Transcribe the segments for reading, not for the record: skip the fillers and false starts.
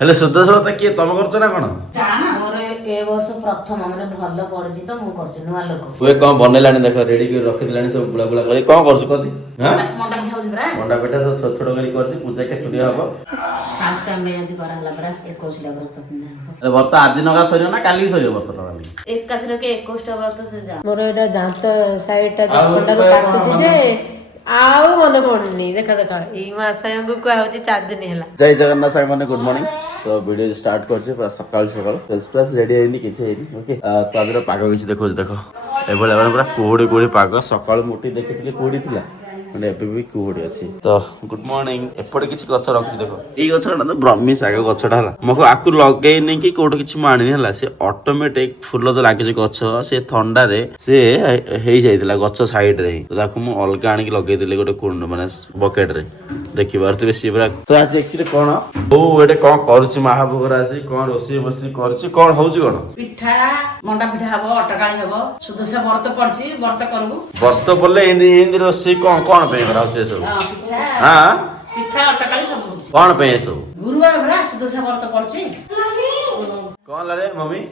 हेले सुदर्शन किए तुम कर ना कौन ए वर्ष प्रथम माने भल पड़छि त मु करछि नुवा लोक वे कौन बनैलानी देख रेडी कर रखि दिलानी सब बुला बुला करे कौन करछ कथि हां मंडा पिठा होछि बरा मंडा पेटा सब छोट छोट करी करछि पूजा के छुड़ी हबो फास्ट टाइम में आज करा हला बरा 21 ला व्रत पिना ए व्रत आज नगा सरियो ना काली सरियो व्रत नगा एक काथरे के 21 टा व्रत से जा मोर एटा दांत साइड टा थंडा रो काटुची जे आउ मन पड़नी देखा देखा ई मासयंगु को होची 4 दिन हैला जय जगन्नाथ साई माने गुड मॉर्निंग तो वीडियो स्टार्ट करछे पूरा सकाळ सकाळ एक्सप्रेस रेडी हेनी किछ हेनी ओके तो आजर पाग किछ देखो एबळे माने पूरा कोडी कोडी पाग सकाळ मोटी देखितले कोडी थिला माने एबे भी कोडी अछि तो गुड मॉर्निंग एपडे किछ गछ रखछि देखो ई गछटा ना ब्रह्मी साग गछटा हला मको आकु लगेई नै कि कोड किछ मानिनी हला से ऑटोमेटिक फुल जो लागे जे गछ से ठंडा रे से हेई जाइतिला गछ साइड रे तो ताकु मु अलगा आनी लगेई दिले गोटे कुंड माने बकेट रे देखि बारते बेसी पूरा तो आज एक्चुअली कोन ओ एटे कोन करछि महाभोगरा आसी कोन रोसी बसी करछि कोन होउछि कोन पिठा मंडा पिठा हबो अटकाई हबो सुदशा व्रत पड़छि व्रत करबो व्रत बोले हिंदी हिंदी रोसी कोन कोन पे करा होचे सब हां पिठा अटकाई सब होछि कोन पे सब गुरुवार भरा सुदशा व्रत पड़छि कोन लरे मम्मी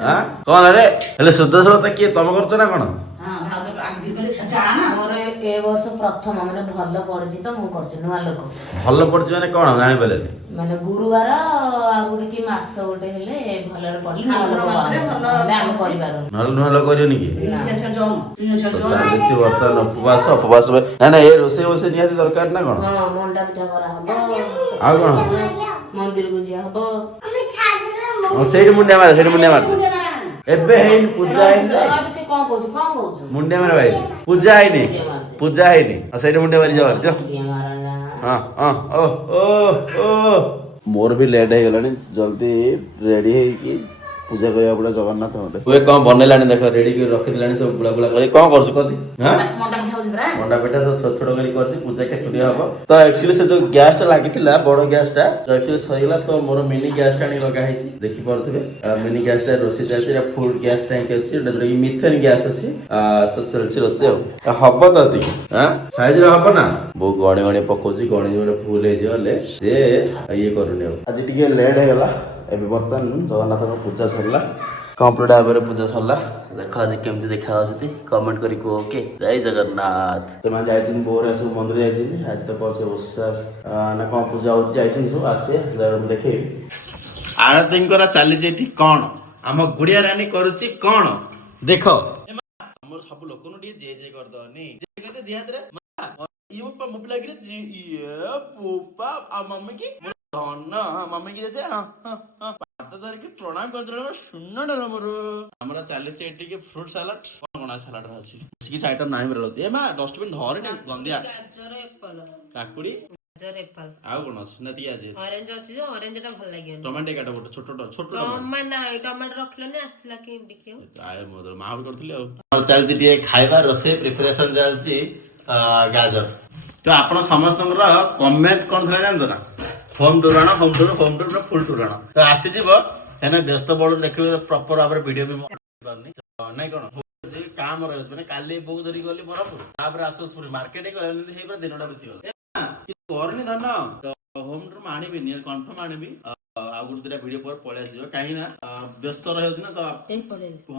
हां कोन लरे हेले सुदर्शन किए तुम करछ ना कोन हां भाउज आगि करे सचा ना मोर ए वर्ष प्रथम माने भल पड़छि त मु करछि नुवा लोक भल पड़छ माने कोन जानि पेले माने गुरुवार आ गुडी की मास गोटे हेले भलरे पडली नुवा लोक हेले हम करिबार नल नल करियो नि की जम तो चालिछि वर्तमान उपवास ना ना ए रोसे ओसे निहाती दरकार ना कोन हां मंडा पिठा करा हबो आ कोन मंदिर को जिया हबो ओ सेठ मुंडिया मार एबे हेइन पूजा हेइन से कोन कहू मुंडिया मार भाई पूजा हेइन आ सेठ मुंडिया मारी जा हां हां ओ मोर भी लेट हे गलानी जल्दी रेडी हे की पूजा करिया पड़ा जगन्नाथ होते वे कौन बनैलानी देख रेडी कर रखि दिलानी सब बुला बुला करे कौन करछ कथि हां मंडा पिठा होछि बरा मंडा पेटा सब छोट छोट करी करछि पूजा के छुड़ी हबो तो एक्चुअली से जो गैस टा लागितिला बड़ो गैस टा तो एक्चुअली सहीला तो मोर मिनी गैस टा नि लगा हेछि देखि परथबे मिनी गैस टा रोसी टा फुल गैस टैंक अछि जो कि मिथेन गैस अछि तो चलछि रोसे हबो तति हां साइज रे हबो ना बो गणे गणे पकोछि गणे गणे फुल हे जले से ये करूनी आज टिके लेट हे गला एबे बर्तन जगन्नाथ को पूजा सरला कंप्लीट भाବରେ पूजा सरला देखो आज केमती देखा होती कमेंट करी को ओके जय जगन्नाथ तो मैं जाइथिन बोर आसे मंदिर जाइथिन आज तो कसे उस्सास ना कोन पूजा होती जाइथिन सब आसे जरा देखे आरती करा चली जेठी कोन हम गुड़िया रानी करूची कोन देखो हमर सब लोक न जे जे कर दनी जे कहते दिहात रे ये पप्पा मुप लागिरे जी ये पोपा आ मम्मी की धन मम्मी की जे हां हां हाथ धर के प्रणाम कर देला सुन्न न हमरो हमरा चाले छै एटी के फ्रूट सलाड कोन सलाड रहछि किछ आइटम नाही मिलल ए मा डस्टबिन धरे ने गंदिया गाजर एप्पल काकुड़ी गाजर एप्पल आ कोन नती आज ऑरेंज अछि जो ऑरेंज टा भल लागियो टमाटो काटा बोट छोट छोट टमाटो ना टमाटो रखलो ने आस्थिला कि बिकियो आए मोदर माहौल करथिले और चलछि टिए खाइबा रोसे प्रिपरेशन चलछि गाजर तो आपण समस्त कमेंट कोन थला जानजो ना होम टूर फुल टूर तो आसी जीवो एना व्यस्त बड़ देखबे प्रॉपर भाबरे वीडियो भी करनी नै कोन काम रहस माने काली बो धरी गली बराबर तापर आसोसपुर मार्केटिंग करले हे पर दिनटा बिति गल कि करनी धन होम टूर मानी भी नि कंफर्म आनी भी आ गुड दिरा वीडियो पर पळे आसीबो काहे ना व्यस्त रहउ ना तो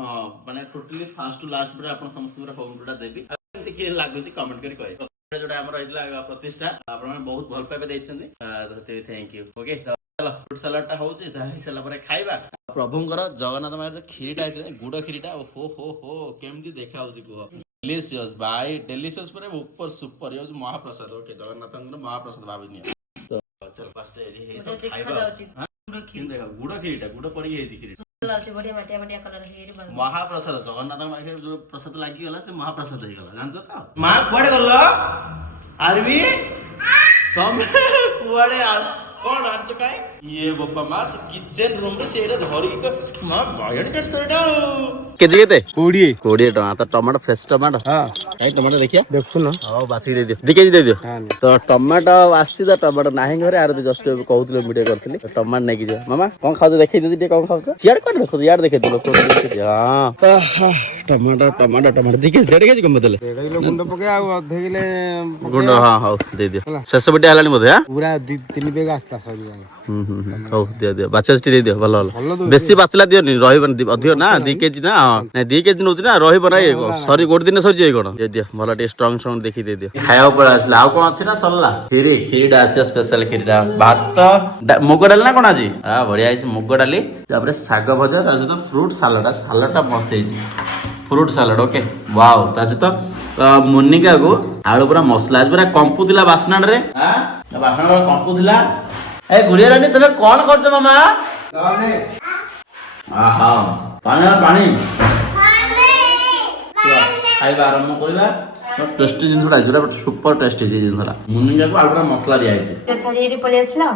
हां माने टोटली फर्स्ट टू लास्ट पर आपण समस्त पूरा होम टूरटा देबी के लागु कमेंट करी कहि जोटा हमर इतला प्रतिष्ठा आपण माने बहुत भल पाबे दैछन्ती तो थैंक यू ओके चलो फ्रूट सलाड टा होउची ताहि सला परे खाइबा प्रभुंकर जगन्नाथ मार जो खीरीटा गुड़ खीरीटा हो केमती देखा होउची को डिलीशियस भाई डिलीशियस परे ऊपर सुपर यो महाप्रसाद ओके जगन्नाथंकर महाप्रसाद भाबिनी तो चल फास्ट हे सब खाइबा गुड़ खीरी देखो गुड़ खीरीटा गुड़ पड़ी हेची खीरी लाउची बढ़िया माटिया कलर हेरी महाप्रसाद जगन्नाथ मार जो प्रसाद लागी गला से महाप्रसाद हे गला जानतो त मां कुआडे गल्लो आरवी तुम कुआडे कौन आछ काय ये बापा मास किचन रूम रे सेडा धरि के मा बायन के तोडा केते केते 20 टका त टमाटो फ्रेश टमाटो हां काई टमाटो देखिया देखु न हां बासी दे दियो दिके दे दियो तो टमाटो आसी त टमाटो नाही घरे आरो जस्ट कहउतले वीडियो करथली टमाटो नै कि जा मामा कोन खाउ देखै दे कोन खाउ यार कोन देखो यार देखे दलो हां टमाटो दिके देड़ के कम बदले गुंड पके आ अधे किले गुंड हां हां दे दियो शेष बटे हलानी मधे हां पूरा 3 बेग ହଉ ଦିଅ ବାଛା ଦିଅ ଭଲ ବେଶୀ ପାଚିଲା ଦିଅନି ରହିବନି ଅଧିକ ନା 2 କେଜି ନା ନାଇଁ 2 କେଜି ନଉଛି ନା ରହିବ ନା ଇଏ ସରି ଗୋଟେ ଦିନ ସରିଯିବ କଣ ଦିଅ ଭଲ ଟିକେ ଷ୍ଟ୍ରଙ୍ଗ ଦେଖି ଦେଇଦିଅ ଖାଇବା ଉପରେ ଆସିଲା ଆଉ କଣ ଅଛି ନା ସରିଲା କ୍ଷୀରିଟା ଆସିବା ସ୍ପେଶାଲ କ୍ଷୀରିଟା ଭାତ ମୁଗ ଡାଲି ନା କଣ ଆଜି ବଢିଆ ହେଇଛି ମୁଗ ଡାଲି ତାପରେ ଶାଗ ଭଜା ତା ସହିତ ଫ୍ରୁଟ ସାଲାଡଟା ମସ୍ତ ହେଇଛି ଫ୍ରୁଟ ସାଲାଡ ଓକେ ୱାଓ ତା ସହିତ ମୁନିକାକୁ ଆଳୁ ପୁରା ମସଲା ପୁରା କମ୍ପୁଥିଲା ବାସ୍ନାରେ ବାସ୍ନା କମ୍ପୁଥିଲା ଏ ଗୁଡିଆ ରାଣୀ ତମେ କଣ କରୁଛ ମାମା ପାଣି ଖାଇବା ଆରମ୍ଭ କରିବା ଟେଷ୍ଟି ଜିନିଷଟା ହେଇଛି ସୁପର ଟେଷ୍ଟି ଜିନିଷଟା ମୁନିକାକୁ ଆଳୁ ପୁରା ମସଲା ଦିଆଯାଇଛି ପଳେଇ ଆସିଲା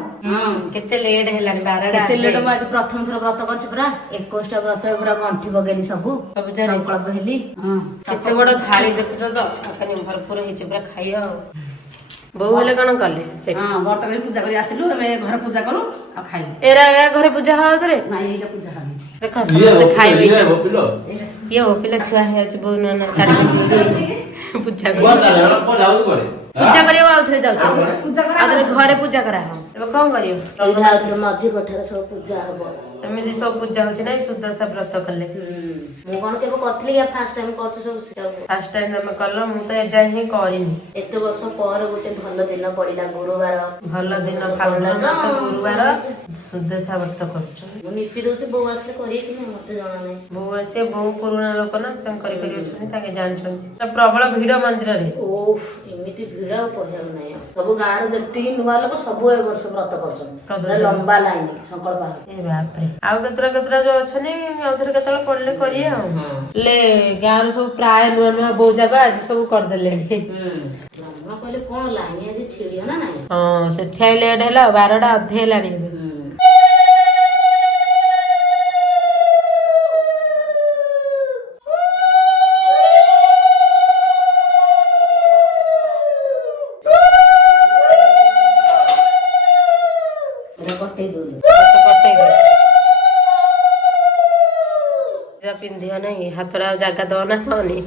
କେତେ ଲେଟ୍ ହେଲାଣି 12ଟା କେତେ ଲେଟ୍ ମୁଁ ଆଜି ପ୍ରଥମ ଥର ବ୍ରତ କରିଛି ପୁରା 21ଟା ବ୍ରତ ପୁରା ଗଣ୍ଠି ପକେଇଲି ସବୁ ସଂକଳ୍ପ ହେଲି କେତେ ବଡ ଥାଳି ଦେଖୁଛ ତ ଭରପୁର ହେଇଛି ପୁରା ଖାଇବା ଆଉ ବୋଉ ହେଲେ କଣ କଲେ ବ୍ରତ କରି ପୂଜା କରି ଆସିଲୁ ଏବେ ଘରେ ପୂଜା କରୁ ଆଉ ଖାଇବୁ ଏରା ଘରେ ପୂଜା ହବ ଥରେ ନାଇଁ ଏଇଟା ପୂଜା ହବ ଦେଖ ସମସ୍ତେ ଖାଇବେ ଇଏ ପିଲା ଛୁଆ ହେଇଯାଉଛି ବୋଉ ନନା ଶାଢୀ ପୂଜା କରିବାକୁ ଆଉଥରେ ଯାଉଛି ଘରେ ପୂଜା କରାହବ ଏବେ କଣ କରିବ ମଝି କୋଠାରେ ସବୁ ପୂଜା ହବ ଏମିତି ସବୁ ପୂଜା ହଉଛି ନାଇଁ ସୁଦଶା ବ୍ରତ କଲେ ମୁଁ କଣ କେବେ କରିଥିଲି ଫାଷ୍ଟ ଟାଇମ କରୁଛି ସବୁ ଫାଷ୍ଟ ଟାଇମ ତମେ କଲ ମୁଁ ତ ଏଯାଏଁ ହିଁ କରିନି ଏତେ ବର୍ଷ ପରେ ଗୋଟେ ଭଲ ଦିନ ପଡିଲା ଗୁରୁବାର ଭଲ ଦିନ ଫାଲଗୁନ ମାସ ଗୁରୁବାର ସୁଦଶା ବ୍ରତ କରୁଛ ମୁଁ ନିପି ଦଉଛି ବୋଉ ଆସିଲେ କରିବେ କି ମତେ ଜଣା ନାହିଁ ବୋଉ ଆସିବେ ବୋଉ ପୁରୁଣା ଲୋକ ନା ସେ କରି ଅଛନ୍ତି ତାଙ୍କେ ଜାଣିଛନ୍ତି ପ୍ରବଳ ଭିଡ ମନ୍ଦିରରେ ଏମିତି ଭିଡ ଆଉ କହିବାକୁ ନାହିଁ ସବୁ ଗାଁରେ ଯେତିକି ନୂଆ ଲୋକ ସବୁ ଏ ବର୍ଷ ବ୍ରତ କରୁଛନ୍ତି ଲମ୍ବା ଲାଇନ ସଂକଳ୍ପ ବାପରେ ଆଉ କେତେଟା ଯୋଉ ଅଛନ୍ତି ଆଉଥରେ କେତେବେଳେ ପଡିଲେ କରିବେ ଆଉ ହେଲେ ଗାଁରେ ସବୁ ପ୍ରାୟ ନୂଆ ବୋଉ ଯାକ ଆଜି ସବୁ କରିଦେଲେଣି କହିଲେ କଣ ଲାଇନ ଆଜି ଛିଡିବ ନା ନାଇଁ ହଁ ସେଥିପାଇଁ ଲେଟ୍ ହେଲା 12ଟା ଅଧେ ହେଲାଣି ଏବେ ପିନ୍ଧିବ ନାଇଁ ହାତରେ ଆଉ ଜାଗା ଦବ ନା ପାଉନି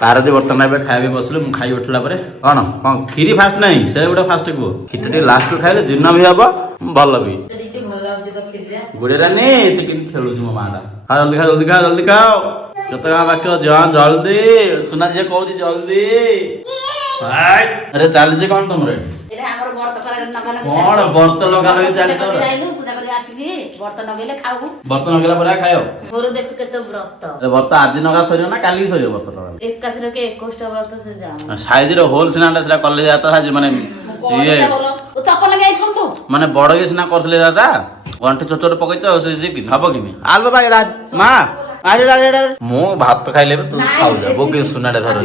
ପାରଦୀ ବର୍ତ୍ତମାନ ଏବେ ଖାଇବା ବସିଲେ ମୁଁ ଖାଇ ଉଠିଲା ପରେ କଣ କ୍ଷୀରି ଫାଷ୍ଟ ନାହିଁ ସେ ଗୋଟେ ଫାଷ୍ଟ କୁହ କ୍ଷୀରି ଟିକେ ଲାଷ୍ଟ ଖାଇଲେ ଜିନ ବି ହବ ଭଲ ବି ଗୁଡିଆ ରାନୀ ସେ କେମିତି ଖେଳୁଛି ମୋ ମା ଟା ଜଲ୍ଦି ଖାଅ କେତେ ଗାଁ ବାକି ଜଲ୍ଦି ସୁନା ଝିଅ କହୁଛି ଜଲ୍ଦି ଆରେ ଚାଲିଛି କଣ ତମର କଣ ବର୍ତ୍ତ ଲଗା ଲଗି ଚାଲିଛି ବର୍ତ୍ତ ନଗେଇଲେ ଖାଉ ବର୍ତ୍ତ ନଗେଇଲା ପରେ ଖାଇବ ମୋର ଦେଖୁ କେତେ ବ୍ରତ ବର୍ତ୍ତ ଆଜି ନଗା ସରିବ ନା କାଲି ସରିବ ବର୍ତ୍ତ ଲଗା ଏକାଥରେ 21ଟା ବ୍ରତ ସେ ଯାଉ ସାଇଜରେ ହୋଲ ସିନାଟା ସେଟା କଲେ ଯାତା ସାଇଜ ମାନେ ଇଏ ଚପଲ ଲଗେଇଛୁ ତୁ ମାନେ ବଡ କି ସିନା କରିଥିଲେ ଦାଦା ଗଣ୍ଠି ଛୋଟ ଛୋଟ ପକେଇଛ ସେ ହବ କି ଆଲ ବାବା ଏଇଟା ମା ମୁଁ ଭାତ ଖାଇଲେ ତୁ ଖାଉଛ ବୋଉ କି ସୁନାଟା ଧର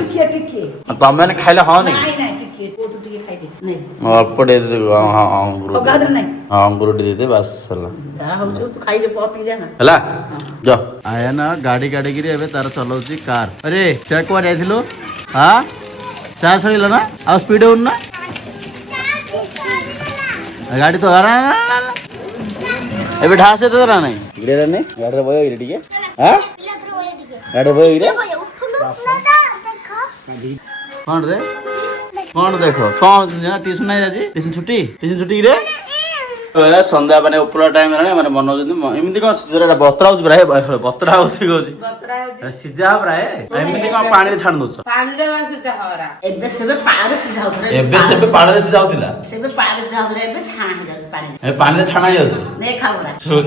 ତମେ ଖାଇଲେ ହନି ଅଳ୍ପ ଟିକେ ଅଙ୍ଗୁର ଟିକେ ଦେଇଦେ ବାସ୍ ହେଲା ଆୟା ନା ଗାଡି କାଢିକିରି ଏବେ ତାର ଚଲାଉଛି କାର ଆରେ ସେ କୁଆଡେ ଯାଇଥିଲୁ ଚା ସରିଲା ନା ଆଉ ସ୍ପିଡ ହଉନି ନା ଗାଡି ତ ଏବେ ଢାସେ ତ ନା ନାଇଁ ଗାଡିରେ ବୟ ଟିକେ ଗାଡିରେ ବୟ କଣ ରେ କଣ ଦେଖ କଣ ଟିଉସନ ନାହିଁ ଆଜି ଟିଉସନ ଛୁଟି ରେ ସନ୍ଧ୍ୟା ମାନେ ଉପର ଟାଇମ ହେଲାଣି ମାନେ ବନଉଛନ୍ତି ଏମିତି କଣ ବତରା ହଉଛି ପ୍ରାୟ ବତରା ହଉଛି କହୁଛି ସିଝା ପ୍ରାୟ ଏମିତି କଣ ପାଣିରେ ଛାଣି ଦଉଛ ଏବେ ସେବେ ପାଣିରେ ସିଝାଉଥିଲା ପାଣିରେ ଛାଣା ହେଇଯାଉଛି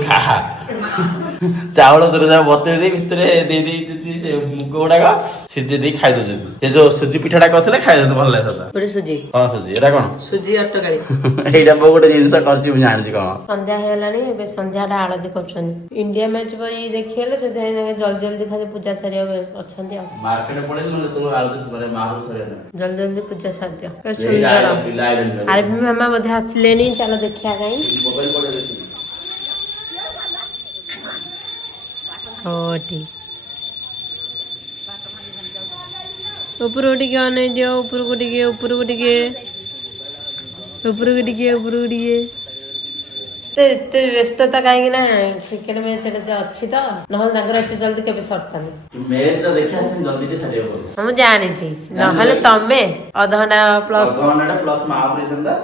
ଖା ଚାଉଳ ଚୁର ଯାକ ବତେଇ ଦେଇ ଭିତରେ ଦେଇ ଦେଇଛନ୍ତି ସେ ମୁଗ ଗୁଡାକ ସିଝେଇ ଦେଇ ଖାଇ ଦଉଛନ୍ତି ସେ ଯୋଉ ସୁଜି ପିଠାଟା କରିଥିଲେ ଖାଇ ଦଉଛନ୍ତି ଭଲ ଲାଗିଥିଲା ସୁଜି ଏଇଟା କଣ ସୁଜି ଅଟକାଳି ଏଇଟା ବୋଉ ଗୋଟେ ଜିନିଷ କରିଛି ମୁଁ ଜାଣିଛି କଣ ସନ୍ଧ୍ୟା ହେଇଗଲାଣି ଏବେ ସନ୍ଧ୍ୟାଟା ଆଳତି କରୁଛନ୍ତି ଇଣ୍ଡିଆ ମ୍ୟାଚ ବହି ଦେଖିହେଲେ ସେଥିପାଇଁ ଜଲ୍ଦି ଖାଲି ପୂଜା ସାରିବାକୁ ଅଛନ୍ତି ଆଉ ମାର୍କେଟ ପଳେଇଲି ନହେଲେ ତୁ ଆଳତି ମାନେ ମାରୁ ସରିଲା ଜଲ୍ଦି ପୂଜା ସାରିଦିଅ ସୁନ୍ଦର ଆରବୀ ମାମା ବୋଧେ ଆସିଲେଣି ଚାଲ ଦେଖିବା ପାଇଁ ଉପରକୁ ଟିକେ ଅନେଇ ଦିଅ ଉପରକୁ ଟିକେ ଏତେ ବ୍ୟସ୍ତତା କାହିଁକି ନା କ୍ରିକେଟ ମ୍ୟାଚ୍ ଅଛି ତ ନହେଲେ ତାଙ୍କର ଏତେ ଜଲ୍ଦି କେବେ ସରିଥାନ୍ତି। ମ୍ୟାଚ୍ ଟା ଦେଖିବା ଜଲ୍ଦି ଟିକେ ସାରିବାକୁ ପଡ଼ିବ। ମୁଁ ଜାଣିଛି ନହେଲେ ତମେ ଅଧଘଣ୍ଟା ପ୍ଲସ୍ ଅଧଘଣ୍ଟା ପ୍ଲସ୍ ମାହାପୁର ହେଇଥାନ୍ତା।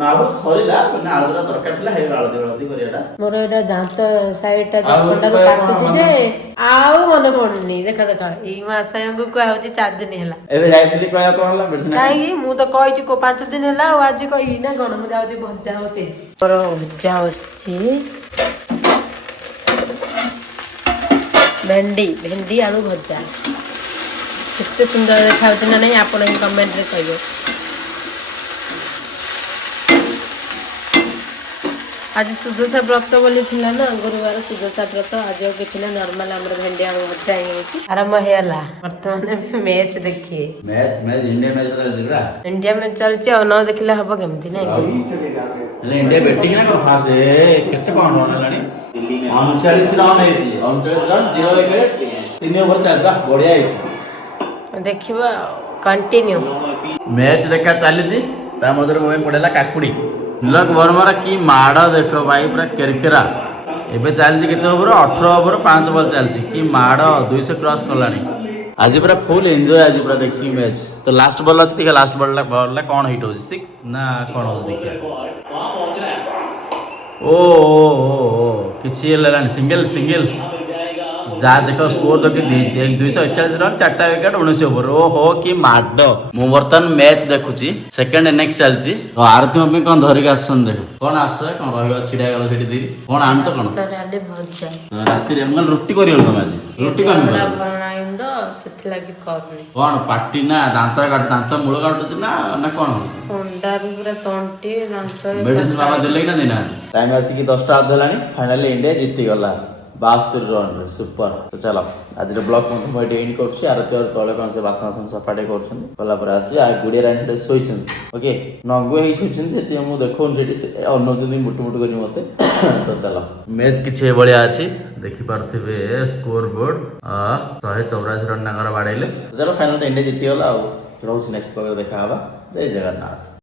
ମାହାପୁର ସରିଲା ମାନେ ଆଳୁଟା ଦରକାର ଥିଲା ହେଇଗଲା ହଳଦୀ କରିବାଟା। ମୋର ଏଇଟା ଦାନ୍ତ ସାଇଡ୍ ଟା ଥଣ୍ଡାରୁ କାଟୁଛି ଯେ ଆଉ ମନେ ପଡୁନି। ଦେଖ ଏଇ ମାସଙ୍କୁ କୁହାହଉଛି 4 ଦିନ ହେଲା। ଏବେ ଯାଇଥିଲି କହିବା କଣ ହେଲା ମେଡିସିନ କାହିଁକି ମୁଁ ତ କହିଛି 5 ଦିନ ହେଲା ଆଉ ଆଜି କହିବି ନା କଣ। ମୁଁ ଯାଉଛି ଭଜା ବସେଇଛି। ମୋର ଭଜା ବସିଛି ଭେଣ୍ଡି ଆଳୁ ଭଜା। କେତେ ସୁନ୍ଦର ଦେଖାଯାଉଛି ନା ନାହିଁ ଆପଣ ହିଁ କମେଣ୍ଟରେ କହିବେ। ଆଜି ସୁଦଶା ବ୍ରତ ବୋଲି ଥିଲା ନା ଗୁରୁବାର ସୁଦଶା ବ୍ରତ। ଆଜି ଆଉ କିଛି ନା ନର୍ମାଲ ଆମର ଭେଣ୍ଡି ଆଳୁ ଭଜା ହେଇଯାଇଛି। ଆରମ୍ଭ ହେଇଗଲା ବର୍ତ୍ତମାନ ମ୍ୟାଚ୍ ଦେଖିଏ। ଇଣ୍ଡିଆ ମ୍ୟାଚ୍ ଚାଲିଛି ପରା। ଇଣ୍ଡିଆ ମ୍ୟାଚ୍ ଚାଲିଛି ଆଉ ନ ଦେଖିଲେ ହବ କେମିତି ନାଇଁ? ଇଣ୍ଡିଆ ବ୍ୟାଟିଂ ନା କଣ ଫାଷ୍ଟ କେତେ କଣ ରନ୍ ହେଲାଣି? 39 ରନ୍ ହେଇଛି। 39 ରନ୍ 0 ୱିକେଟ୍ 3 ଓଭର ଚାଲିଛି। ବଢିଆ ହେଇଛି। ଦେଖିବା କଣ୍ଟିନ୍ୟୁ। ମ୍ୟାଚ୍ ଦେଖା ଚାଲିଛି ତା ମଧ୍ୟରେ ମୋ ପାଇଁ ପଡିଲା କାକୁଡି। ତିଲକ ବର୍ମାର କି ମାଡ଼ ଦେଖ ଭାଇ ପୁରା କେରକେରା। ଏବେ ଚାଲିଛି କେତେ ଓଭର 18 ଓଭର 5 ବଲ୍ ଚାଲିଛି। କି ମାଡ଼ 200 କ୍ରସ୍ କଲାଣି। ଆଜି ପୁରା ଫୁଲ୍ ଏନ୍ଜୟ ଆଜି ପୁରା ଦେଖିକି ମ୍ୟାଚ୍। ତ ଲାଷ୍ଟ ବଲ୍ ଅଛି ଦେଖିବା ଲାଷ୍ଟ ବଲ୍ କଣ ହିଟ୍ ହଉଛି 6 ନା କଣ ହଉଛି ଦେଖିବା। ଓ କିଛି ହେଲାନି ସିଙ୍ଗଲ ଯାହା ଦେଖ ସ୍କୋର ଦେଖି 241 ରନ୍ 4ଟା ୱିକେଟ୍ 19 ଓଭର। ଓହୋ କି ମାଡ଼। ମୁଁ ବର୍ତ୍ତମାନ ମ୍ୟାଚ୍ ଦେଖୁଛି ସେକେଣ୍ଡ ଇନିଂସ୍ ଚାଲିଛି। ଆରତୀ ମୋ ପାଇଁ କଣ ଧରିକି ଆସୁଛନ୍ତି ଦେଖ। କଣ ଆସୁଛ କଣ ରହିଗଲ ଛିଡା ହେଇଗଲ ସେଠି ଧରି କଣ ଆଣୁଛ କଣ? ଡାଲି ଭଜା ରାତିରେ ମୁଁ କହିଲି ରୁଟି କରିବ ତମେ ଆଜି। ରୁଟି ଭଲ କରିବ ନାହିଁ ତ ସେଥିଲାଗି କରୁନି। କଣ ପାଟି ନା ଦାନ୍ତ ମୂଳ କାଟୁଛି ନା କଣ ହଉଛି? ଥଣ୍ଡାରୁ ପୁରା ତଣ୍ଟି ଦାନ୍ତ ମେଡିସିନ ବାବା ଦେଲେ କି ନା ଦେଇନାହାନ୍ତି? ଟାଇମ୍ ଆସିକି 10ଟା ଅଧେ ହେଲାଣି। ଫାଇନାଲି ଇଣ୍ଡିଆ ଜିତିଗଲା 72 ରନ୍ରେ। ସୁପର। ତ ଚାଲ ଆଜିର ବ୍ଲଗ ମଧ୍ୟ ମୁଁ ଏଠି ଏଣ୍ଡ କରୁଛି। ଆରତୀ ତଳେ କଣ ସେ ବାସନ ସଫାଟେ କରୁଛନ୍ତି। କଲା ପରେ ଆସିବା ଗୁଡିଆ ରାଣୀ ଶୋଇଛନ୍ତି। ଓକେ ନଗୁ ହେଇ ଶୋଇଛନ୍ତି ସେଥିପାଇଁ ମୁଁ ଦେଖୁନି ସେଠି ଅନଉଛନ୍ତି ମୁଟୁ କରି ମତେ। ତ ଚାଲ ମ୍ୟାଚ୍ କିଛି ଏଭଳିଆ ଅଛି ଦେଖିପାରୁଥିବେ। ସ୍କୋର ବୋର୍ଡ 184 ରନ୍ ତାଙ୍କର ବାଡେଇଲେ। ଚାଲ ଫାଇନାଲ ଇଣ୍ଡିଆ ଜିତିଗଲା ଆଉ। ରହୁଛି ନେକ୍ସଟ ବ୍ଲଗରେ ଦେଖା ହବା। ଜୟ ଜଗନ୍ନାଥ।